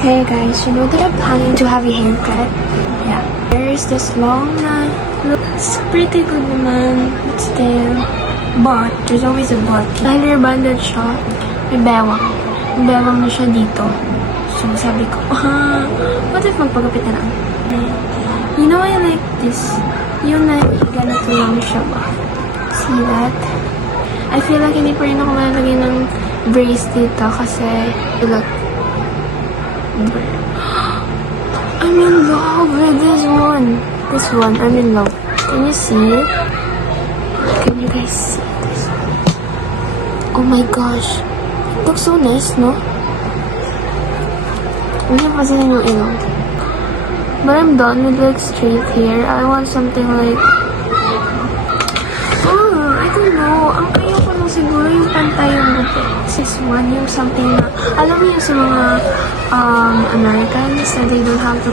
Hey guys, you know that I'm planning to have a haircut? Yeah. There's this long na looks pretty good naman, but still. But, there's always a but. Dahil rebanded siya, may bewang. May bewang na siya dito. So, sabi ko, what if magpagapit na lang? You know I like this. Yung na, ganito lang siya ba? See that? I feel like hindi pa rin ako malalagay ng brace dito kasi, look. I'm in love with this one. This one, I'm in love. Can you see it? Can you guys see this? Oh my gosh. It looks so nice, no? Hindi pa sila yung ilong. But I'm done with like straight hair. I want something like... I don't know. Ang kaya ko lang siguro yung pantay yung buto. This one, yung something na... Alam mo yung sa mga Americans na they don't have to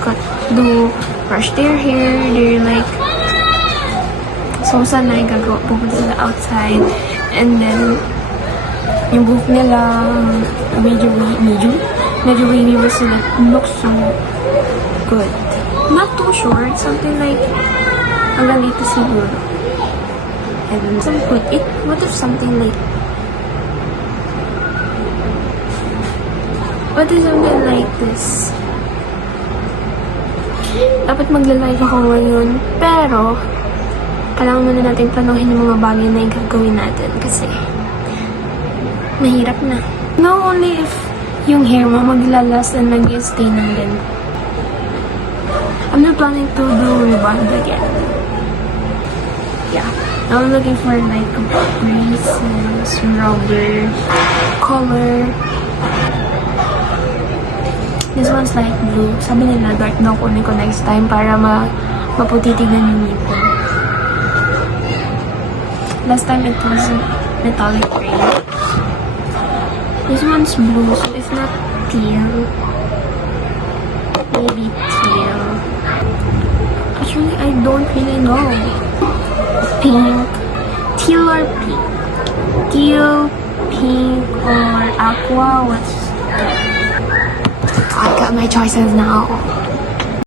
brush their hair. They're like... So, sanay pupunta sila outside. And then, yung buhok nila, medyo wavy was sila. Looks so good. Not too short, something like hanggang dito siguro. And some put it. What if something like this? Dapat magla-live ako ngayon, pero kailangan muna natin planuhin yung mga bagay na gagawin natin kasi mahirap na. No, only if yung hair mo maglalast and mag-stay ng din. I'm not planning to do rebond again. Yeah. Now I'm looking for like braces, rubber, color. This one's like blue. Sabi nila dark daw kunin ko next time para maputi tignan yung ngipin. Last time it was metallic gray. This one's blue, so it's not teal. Maybe teal. Actually, I don't really know. Pink. Teal or pink? Teal, pink, or aqua? I got my choices now.